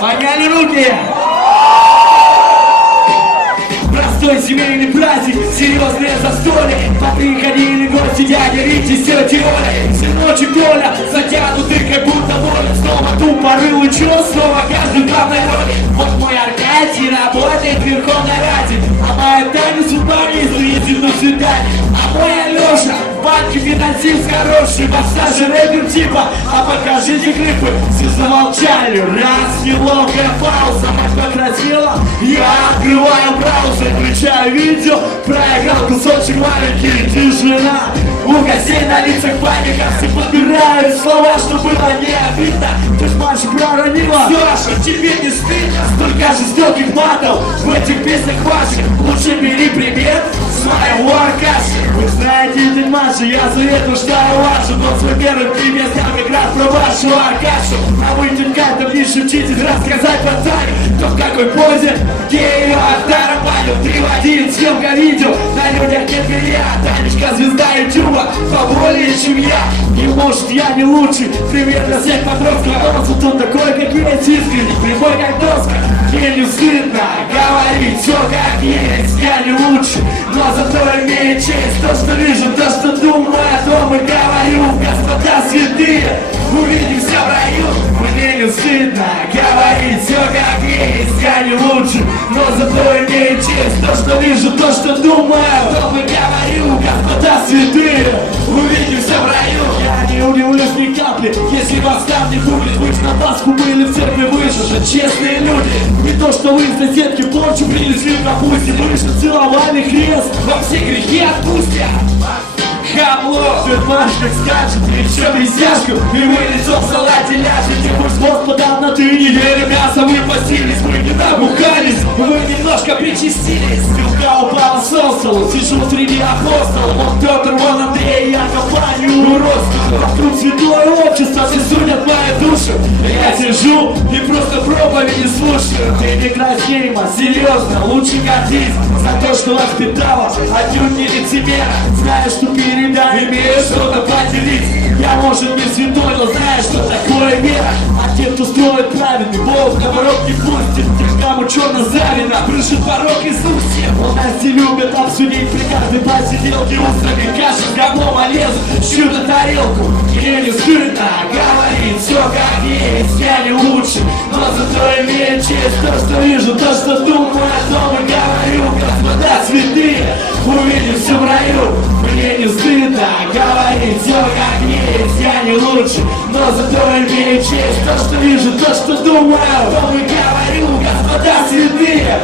Подняли руки! Простой семейный праздник, серьезные застолья. Приходили гости, дядя Рити, тети Оля. Сыночек Коля, затянутый как будто воля. Снова тупо рыл и чё, снова каждый в главной роли. Вот мой Аркадий работает верхом на раде, а моя Таня с зубами стоит на свидание. А мой Алёша в банке финансист хороший, массажер рэпер типа. А покажите клипы, все замолчали. Раз, неловкая пауза, мать покрасила. Я открываю браузер, включаю видео. Проиграл кусочек маленький, тишина. У гостей на лицах паника, все подбирают слова, что было не обидно. Ты ж Маша проронила. Саша, тебе не стыдно? Столько жестоких матов в этих песнях ваших. Лучше бери пример с моего Аркаши. Вы знаете, дядь Маша, я за это штаю вашу. Но свой первый пример снял как раз про вашу Аркашу. А вы, тетка, там не шутите, рассказать пацане, кто в какой позе гею от Тарапаню. 3 в 1, съемка видео, на людях нет меня. Танечка, звезда ютуба, поболее, чем я. И может я не лучший пример для всех подростков. Но вот он такой, как есть, искренний, прямой как доска. Мне не стыдно говорить все как есть. Я не лучший, но зато имею честь. То, что вижу, то, что думаю, о том и говорю. Господа святые, увидимся в раю. Мне не стыдно говорить все как есть. Я не лучший, но зато имею честь. То, что вижу, то, что думаю, о том и говорю. Господа святые, увидимся в раю. Я не удивлюсь ни капли, если вас там не будет. Вы ж на Пасху были в церкви, вы же честные люди. Не то, что вы из соседки порчу принесли, допустим. Вы же целовали крест, во все грехи отпустят. Хамло, тетя Маша как скажет, еще блестяшку, и вы лицо в салате ляжете. Пусть Господа на 3 недели мясо вы постились, мы не набухались, вы немножко причастились. Стрелка упала со столу, сижу среди апостолов. Вот Петр, вон Андрей, я компанию уродствую. Вокруг святое общество, все судят мою душу. Я сижу и просто проповеди слушаю. Ты не красней, серьезно, лучше гордись за то, что воспитала, отнюдь не лицемера. Знаешь, что имею что-то поделить. Я, может, не святой, но знаю, что такое вера. А те, кто строит праведный, Бог наоборот не пустит. Тех, кому черно завидно, прыжет порог из устья. Власти любят обсудить при каждой посиделке. Устрами каши с говном лезут чью-то тарелку. Мне не стыдно говорить все как есть. Я не лучший, но зато имею честь. То, что вижу, то, что думаю, о том и говорю. Господа святые, увидимся в раю. Мне не стыдно говорить все как есть. Я не лучший, но зато имею честь. То, что вижу, то, что думаю, то и говорю. Господа святые,